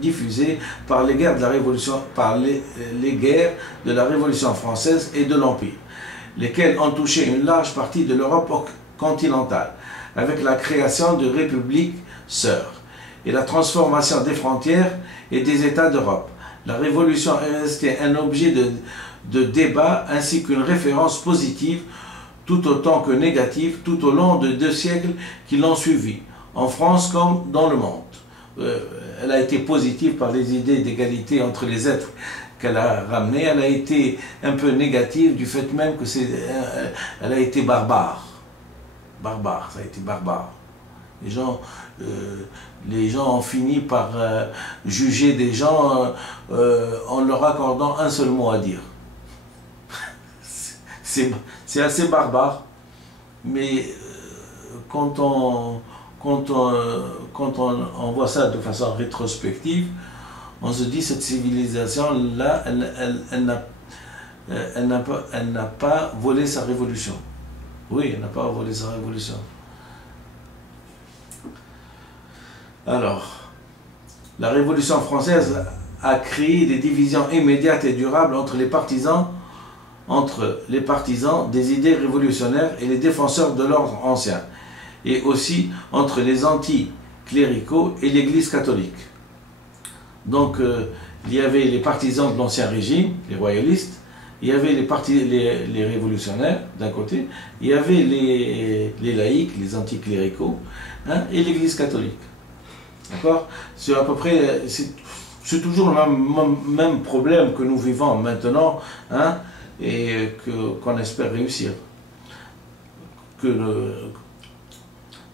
diffusée par les guerres de la Révolution, les guerres de la Révolution française et de l'Empire, lesquelles ont touché une large partie de l'Europe continentale, avec la création de républiques sœurs et la transformation des frontières et des États d'Europe. La Révolution est restée un objet de débat ainsi qu'une référence positive tout autant que négative tout au long de 2 siècles qui l'ont suivi, en France comme dans le monde. Elle a été positive par les idées d'égalité entre les êtres qu'elle a ramenées. Elle a été un peu négative du fait même que elle a été barbare. Barbare, ça a été barbare. Les gens ont fini par juger des gens en leur accordant un seul mot à dire. C'est assez barbare, mais quand on voit ça de façon rétrospective, on se dit cette civilisation-là, elle n'a pas volé sa révolution. Oui, elle n'a pas volé sa révolution. Alors, la Révolution française a créé des divisions immédiates et durables entre les partisans des idées révolutionnaires et les défenseurs de l'ordre ancien, et aussi entre les anticléricaux et l'Église catholique. Donc, il y avait les partisans de l'Ancien Régime, les royalistes, il y avait les révolutionnaires d'un côté, il y avait les laïcs, les anticléricaux, hein, et l'Église catholique. D'accord? C'est à peu près, c'est toujours le même problème que nous vivons maintenant, hein, et qu'on espère réussir.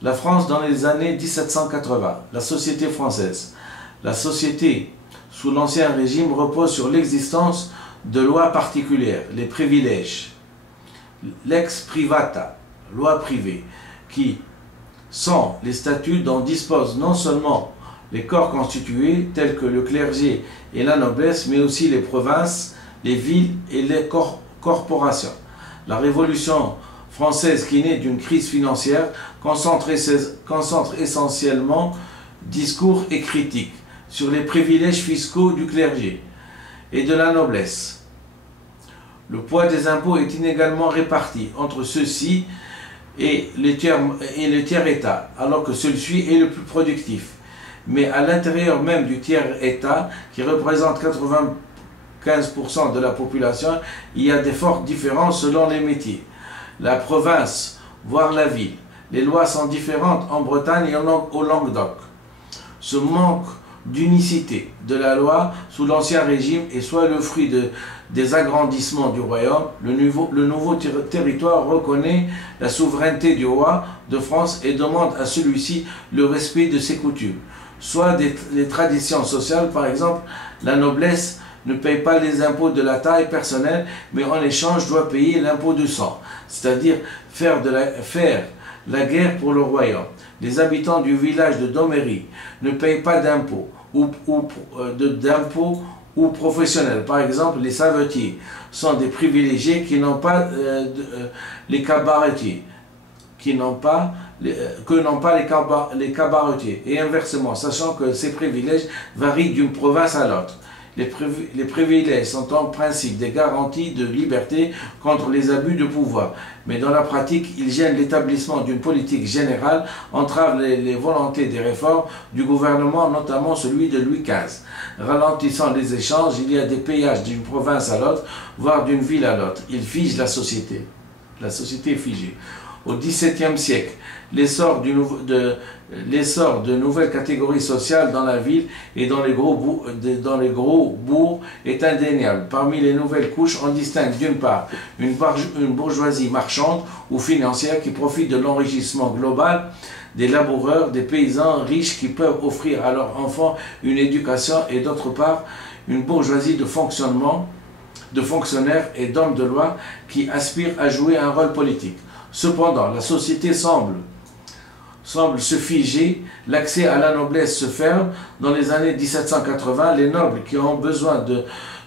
La France dans les années 1780, la société française. La société sous l'Ancien Régime repose sur l'existence de lois particulières, les privilèges, l'ex privata, loi privée, qui sont les statuts dont disposent non seulement les corps constitués tels que le clergé et la noblesse, mais aussi les provinces, les villes et les corporations. La Révolution française, qui naît d'une crise financière, concentre essentiellement discours et critiques sur les privilèges fiscaux du clergé et de la noblesse. Le poids des impôts est inégalement réparti entre ceux-ci et le tiers-État, alors que celui-ci est le plus productif. Mais à l'intérieur même du tiers-État, qui représente 95% de la population, il y a des fortes différences selon les métiers. La province, voire la ville. Les lois sont différentes en Bretagne et au Languedoc. Ce manque d'unicité de la loi sous l'Ancien Régime est soit le fruit des agrandissements du royaume, le nouveau territoire reconnaît la souveraineté du roi de France et demande à celui-ci le respect de ses coutumes, soit les traditions sociales, par exemple, la noblesse ne paye pas les impôts de la taille personnelle, mais en échange doit payer l'impôt du sang, c'est-à-dire faire la guerre pour le royaume. Les habitants du village de Doméry ne payent pas d'impôts ou professionnels. Par exemple, les savetiers sont des privilégiés qui n'ont pas les cabaretiers, que n'ont pas les cabaretiers, et inversement, sachant que ces privilèges varient d'une province à l'autre. Les privilèges sont en principe des garanties de liberté contre les abus de pouvoir, mais dans la pratique, ils gênent l'établissement d'une politique générale, entravent les volontés des réformes du gouvernement, notamment celui de Louis XV. Ralentissant les échanges, il y a des péages d'une province à l'autre, voire d'une ville à l'autre. Ils figent la société. La société est figée. Au XVIIe siècle, l'essor de nouvelles catégories sociales dans la ville et dans les gros bourgs est indéniable. Parmi les nouvelles couches, on distingue d'une part une bourgeoisie marchande ou financière qui profite de l'enrichissement global des laboureurs, des paysans riches qui peuvent offrir à leurs enfants une éducation, et d'autre part une bourgeoisie de fonctionnaires et d'hommes de loi qui aspirent à jouer un rôle politique. Cependant, la société semble se figer, l'accès à la noblesse se ferme. Dans les années 1780, les nobles qui ont besoin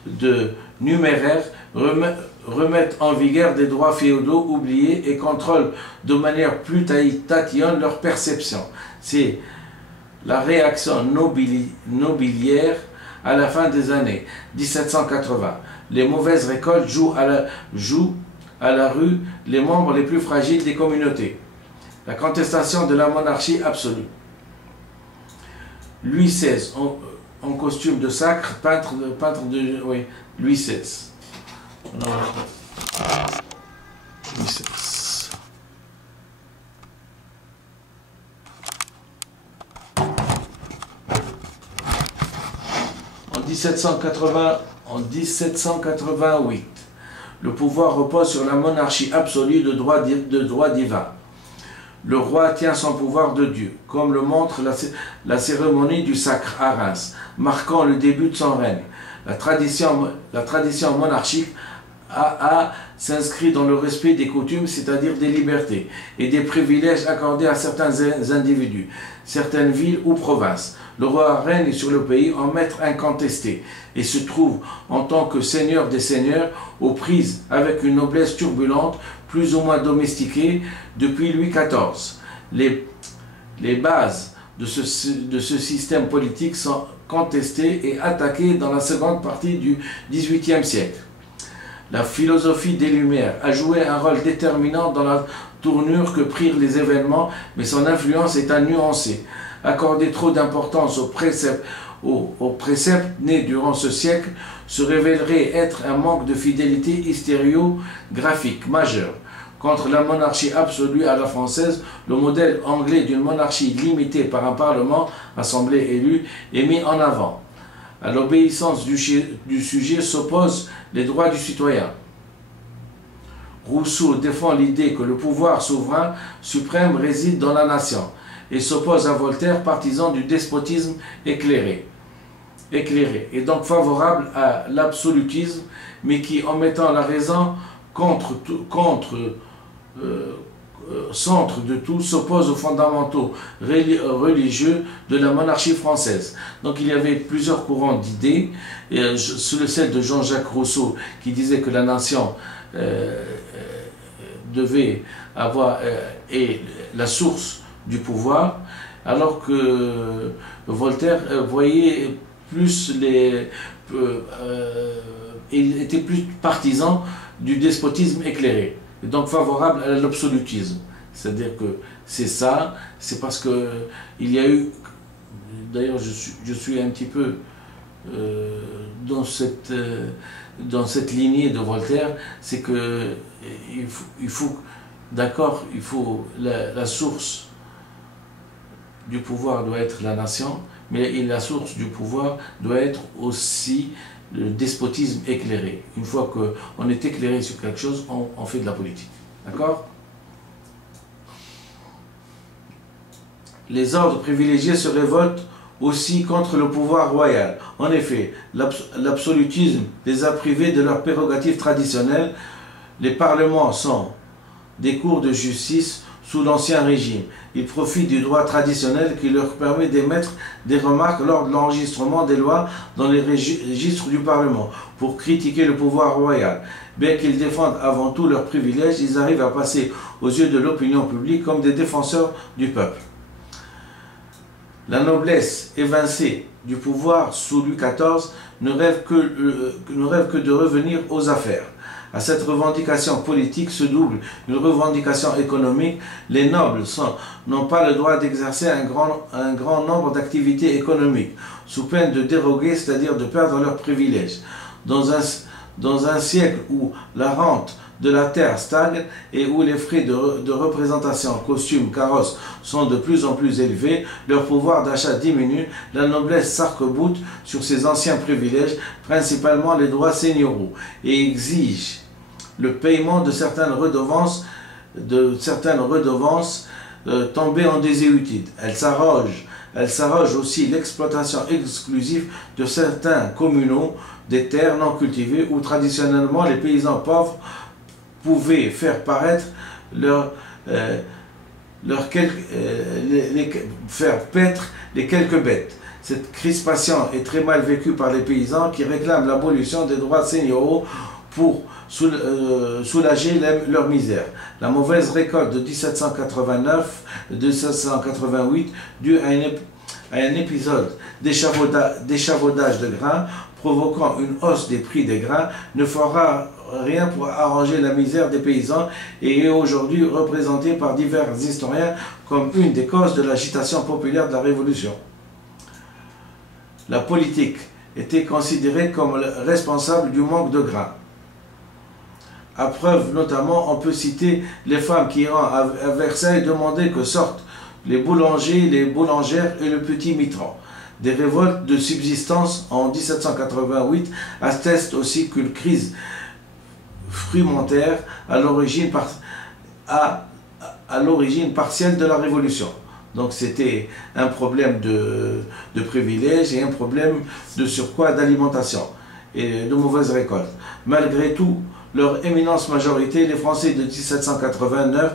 de numéraires remettent en vigueur des droits féodaux oubliés et contrôlent de manière plus tatillonne leur perception. C'est la réaction nobiliaire à la fin des années 1780. Les mauvaises récoltes jouent à la rue les membres les plus fragiles des communautés. La contestation de la monarchie absolue. Louis XVI, en costume de sacre, peintre de oui, Louis XVI. Louis XVI. En 1788, le pouvoir repose sur la monarchie absolue de droit divin. Le roi tient son pouvoir de Dieu, comme le montre la cérémonie du sacre à Reims, marquant le début de son règne. La tradition monarchique s'inscrit dans le respect des coutumes, c'est-à-dire des libertés et des privilèges accordés à certains individus, certaines villes ou provinces. Le roi règne sur le pays en maître incontesté et se trouve en tant que seigneur des seigneurs aux prises avec une noblesse turbulente, plus ou moins domestiquée depuis Louis XIV. Les bases de ce système politique sont contestées et attaquées dans la seconde partie du XVIIIe siècle. La philosophie des Lumières a joué un rôle déterminant dans la tournure que prirent les événements, mais son influence est à nuancer. Accorder trop d'importance aux préceptes nés durant ce siècle se révélerait être un manque de fidélité historiographique majeur. Contre la monarchie absolue à la française, le modèle anglais d'une monarchie limitée par un parlement, assemblée élue, est mis en avant. À l'obéissance du sujet s'opposent les droits du citoyen. Rousseau défend l'idée que le pouvoir souverain suprême réside dans la nation et s'oppose à Voltaire, partisan du despotisme éclairé, et donc favorable à l'absolutisme, mais qui, en mettant la raison centre de tout, s'oppose aux fondamentaux religieux de la monarchie française. Donc il y avait plusieurs courants d'idées, sous celle de Jean-Jacques Rousseau qui disait que la nation devait avoir est la source du pouvoir, alors que Voltaire voyait plus il était plus partisan du despotisme éclairé, et donc favorable à l'absolutisme. C'est-à-dire que c'est ça, c'est parce que il y a eu, d'ailleurs je suis un petit peu dans cette lignée de Voltaire, c'est que il faut d'accord, il faut la source du pouvoir doit être la nation, mais la source du pouvoir doit être aussi le despotisme éclairé. Une fois qu'on est éclairé sur quelque chose, on fait de la politique. D'accord? Les ordres privilégiés se révoltent aussi contre le pouvoir royal. En effet, l'absolutisme les a privés de leurs prérogatives traditionnelles. Les parlements sont des cours de justice sous l'Ancien Régime. Ils profitent du droit traditionnel qui leur permet d'émettre des remarques lors de l'enregistrement des lois dans les registres du Parlement pour critiquer le pouvoir royal. Bien qu'ils défendent avant tout leurs privilèges, ils arrivent à passer aux yeux de l'opinion publique comme des défenseurs du peuple. La noblesse évincée du pouvoir sous Louis XIV ne rêve que de revenir aux affaires. À cette revendication politique se double une revendication économique. Les nobles n'ont pas le droit d'exercer un grand nombre d'activités économiques, sous peine de déroger, c'est-à-dire de perdre leurs privilèges. Dans un siècle où la rente de la terre stagne et où les frais de représentation, costumes, carrosses sont de plus en plus élevés, leur pouvoir d'achat diminue, la noblesse s'arc-boute sur ses anciens privilèges, principalement les droits seigneuraux, et exige le paiement de certaines redevances tombées en désuétude. Elle s'arroge aussi l'exploitation exclusive de certains communaux des terres non cultivées où traditionnellement les paysans pauvres pouvaient faire paraître faire paître les quelques bêtes. Cette crispation est très mal vécue par les paysans qui réclament l'abolition des droits seigneuraux pour soulager leur misère. La mauvaise récolte de 1789-1788, due à un épisode d'échafaudage de grains provoquant une hausse des prix des grains ne fera rien pour arranger la misère des paysans et est aujourd'hui représenté par divers historiens comme une des causes de l'agitation populaire de la Révolution. La politique était considérée comme responsable du manque de grains. À preuve, notamment, on peut citer les femmes qui, à Versailles, demandaient que sortent les boulangers, les boulangères et le petit mitran. Des révoltes de subsistance en 1788 attestent aussi qu'une crise frumentaire à l'origine partielle de la Révolution. Donc c'était un problème de privilèges et un problème de surcroît d'alimentation et de mauvaises récoltes. Malgré tout, leur éminence majorité, les Français de 1789,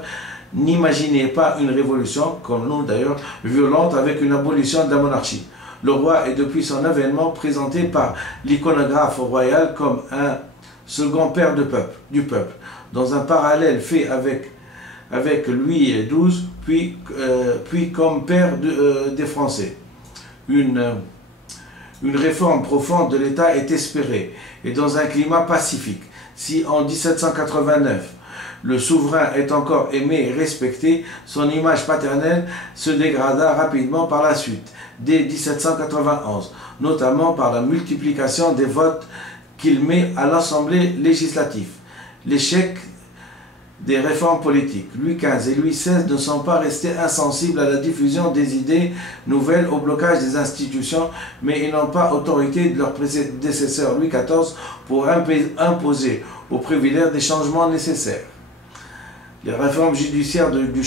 n'imaginaient pas une révolution, comme nous d'ailleurs, violente avec une abolition de la monarchie. Le roi est depuis son avènement présenté par l'iconographe royal comme un second père du peuple, dans un parallèle fait avec Louis XII, puis comme père des Français. Une réforme profonde de l'État est espérée, et dans un climat pacifique. Si en 1789, le souverain est encore aimé et respecté, son image paternelle se dégrada rapidement par la suite, dès 1791, notamment par la multiplication des votes qu'il met à l'Assemblée législative. L'échec des réformes politiques. Louis XV et Louis XVI ne sont pas restés insensibles à la diffusion des idées nouvelles, au blocage des institutions, mais ils n'ont pas autorité de leur prédécesseur Louis XIV pour imposer aux privilèges des changements nécessaires. Les réformes judiciaires du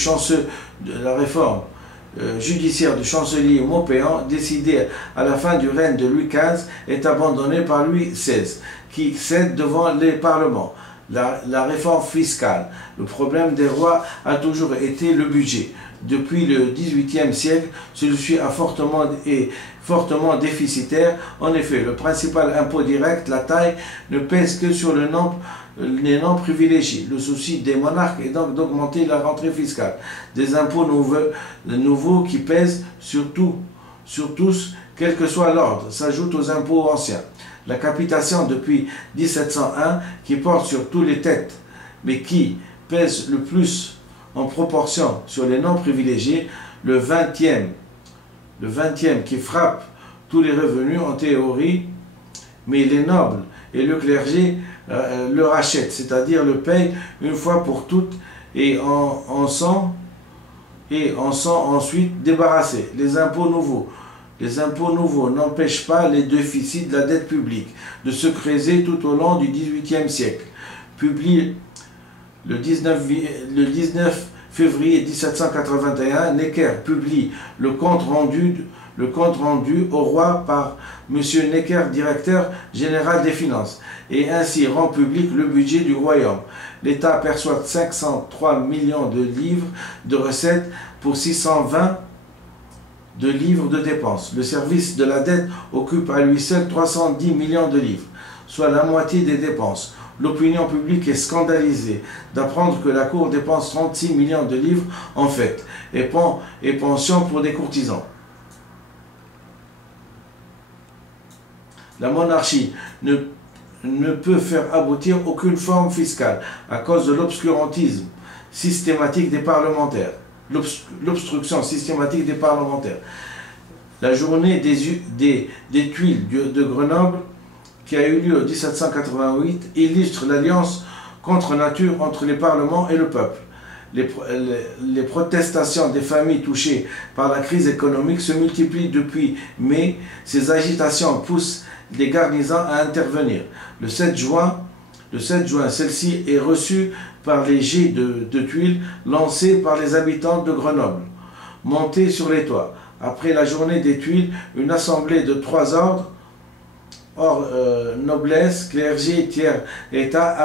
chancelier Maupeou, décidée à la fin du règne de Louis XV, est abandonnée par Louis XVI, qui cède devant les parlements. La réforme fiscale. Le problème des rois a toujours été le budget. Depuis le XVIIIe siècle, celui-ci est fortement déficitaire. En effet, le principal impôt direct, la taille, ne pèse que sur les non privilégiés. Le souci des monarques est donc d'augmenter la rentrée fiscale. Des impôts nouveaux qui pèsent sur tous, quel que soit l'ordre, s'ajoutent aux impôts anciens. La capitation depuis 1701, qui porte sur tous les têtes, mais qui pèse le plus en proportion sur les non-privilégiés, le 20e qui frappe tous les revenus en théorie, mais les nobles et le clergé le rachètent, c'est-à-dire le payent une fois pour toutes et en sont ensuite débarrassés. Les impôts nouveaux n'empêchent pas les déficits de la dette publique de se creuser tout au long du XVIIIe siècle. Publié le 19 février 1781, Necker publie le compte rendu au roi par M. Necker, directeur général des finances, et ainsi rend public le budget du royaume. L'État perçoit 503 millions de livres de recettes pour 620 de livres de dépenses. Le service de la dette occupe à lui seul 310 millions de livres, soit la moitié des dépenses. L'opinion publique est scandalisée d'apprendre que la Cour dépense 36 millions de livres en fait, et pensions pour des courtisans. La monarchie ne peut faire aboutir aucune forme fiscale à cause de l'obscurantisme systématique des parlementaires. L'obstruction systématique des parlementaires. La journée des tuiles de Grenoble, qui a eu lieu en 1788, illustre l'alliance contre nature entre les parlements et le peuple. Les protestations des familles touchées par la crise économique se multiplient depuis mai. Ces agitations poussent les garnisons à intervenir. Le 7 juin, celle-ci est reçue par les jets de tuiles lancés par les habitants de Grenoble, montés sur les toits. Après la journée des tuiles, une assemblée de 3 ordres, noblesse, clergé, tiers, État,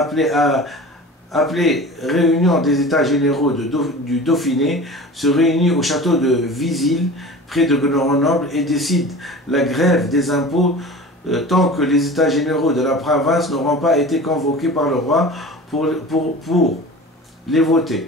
appelée réunion des États généraux du Dauphiné, se réunit au château de Visil, près de Grenoble, et décide la grève des impôts tant que les États généraux de la province n'auront pas été convoqués par le roi pour les voter.